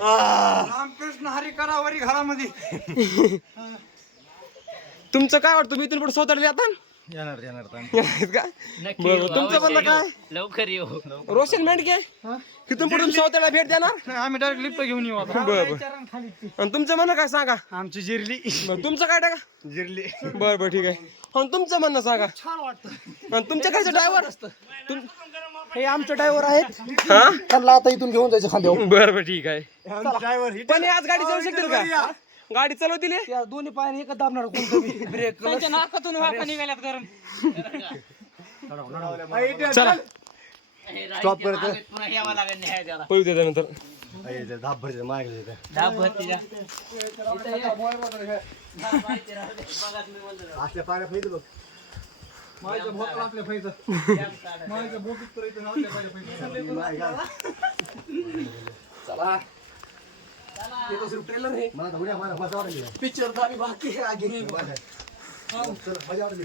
रामकृष्ण हरी करावरी घरामध्ये. तुमचं काय वाटतं मी इथून पुढे स्वतःला जाता येणार का? बरोबर. तुमचं म्हणणं काय? लवकर येऊ. रोशन मेंढके तिथून पुढे स्वतःला भेट देणार. आम्ही डायरेक्ट लिफ्ट घेऊन येऊ आता. बरोबर. आणि तुमचं म्हणणं काय सांगा. आमची जिरली. तुमचं काय टाका जिरली. बरं ठीक आहे. आणि तुमचं म्हणणं सांगा. छान वाटतं. आणि तुमच्या काय ड्रायव्हर असतं. हे आमचे ड्रायव्हर आहेत. हा त्यांना आता इथून घेऊन जायचं खांद्यावर. बरं ठीक आहे. ड्रायव्हर पण आज गाडी चालू शकतील का? गाडी चालवतील त्या दोन्ही पायाने एकच दाबणार कोणतं ब्रेक. त्यांच्या नाकातून वाफा निघाल्यात गरम. चला स्टॉप करत. पुन्हा यावं लागेल न्याय द्यायला. पळू त्याच्यानंतर धाप भरते मागे. डाब भरतीला. आपल्या पाण्या फायदा बघ. माझ्या भोकला आपल्या फायदा. माझ्या भोकीत तर इथं आपल्या फायदा. चला ट्रेलर आहे मला उड्या मारा बस आवडली. पिक्चर तर आम्ही बाकी आहे आगे. चल मजा आवडली.